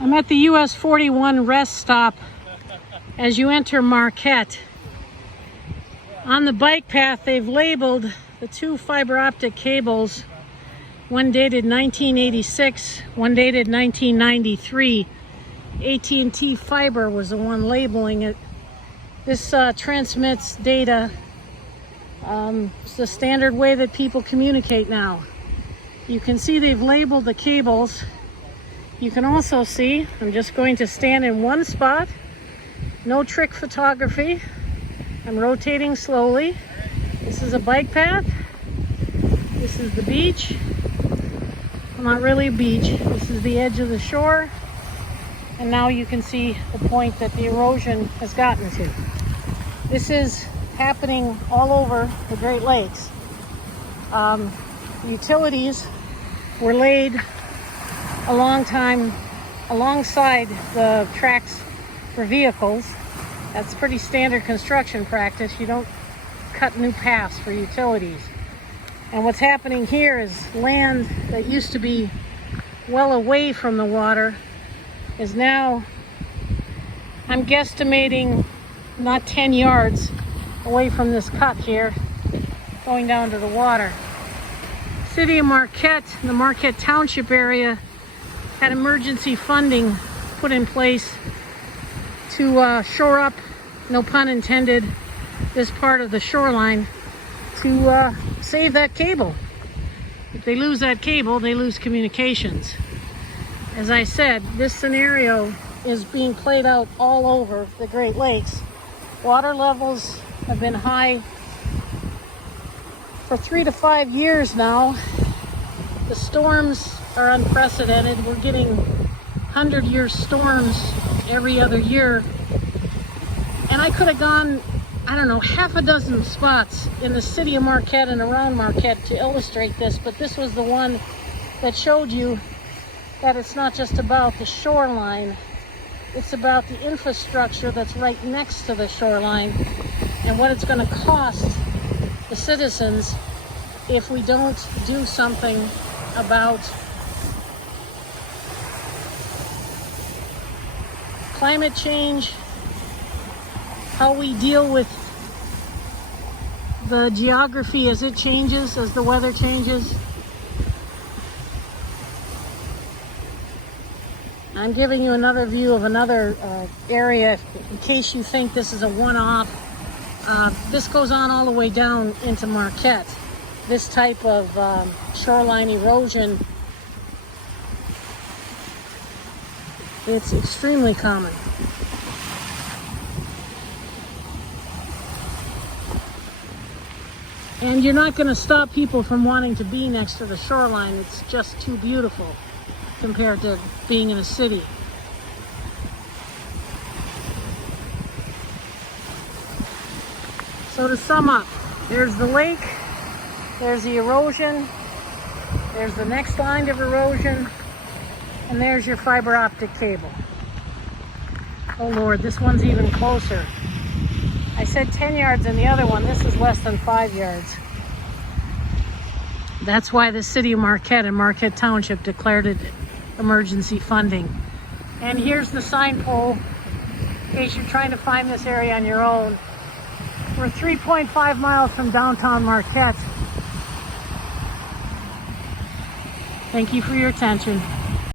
I'm at the US 41 rest stop as you enter Marquette. On the bike path, they've labeled the two fiber optic cables, one dated 1986, one dated 1993. AT&T Fiber was the one labeling it. This transmits data. It's the standard way that people communicate now. You can see they've labeled the cables. You can also see, I'm just going to stand in one spot. No trick photography. I'm rotating slowly. This is a bike path. This is the beach. Well, not really a beach. This is the edge of the shore. And now you can see the point that the erosion has gotten to. This is happening all over the Great Lakes. Utilities were laid a long time alongside the tracks for vehicles. That's pretty standard construction practice. You don't cut new paths for utilities. And what's happening here is land that used to be well away from the water is now, I'm guesstimating, not 10 yards away from this cut here, going down to the water. City of Marquette, the Marquette Township area, had emergency funding put in place to shore up, no pun intended, this part of the shoreline to save that cable. If they lose that cable, they lose communications. As I said, this scenario is being played out all over the Great Lakes. Water levels have been high for 3 to 5 years now. The storms are unprecedented. We're getting 100-year storms every other year. And I could have gone, I don't know, half a dozen spots in the city of Marquette and around Marquette to illustrate this, but this was the one that showed you that it's not just about the shoreline, it's about the infrastructure that's right next to the shoreline and what it's going to cost the citizens if we don't do something about climate change, how we deal with the geography as it changes, as the weather changes. I'm giving you another view of another area in case you think this is a one-off. This goes on all the way down into Marquette. This type of shoreline erosion, it's extremely common. And you're not going to stop people from wanting to be next to the shoreline. It's just too beautiful compared to being in a city. So to sum up, there's the lake, there's the erosion, there's the next line of erosion, and there's your fiber optic cable. Oh Lord, this one's even closer. I said 10 yards in the other one. This is less than 5 yards. That's why the city of Marquette and Marquette Township declared it emergency funding. And here's the sign pole in case you're trying to find this area on your own. We're 3.5 miles from downtown Marquette. Thank you for your attention.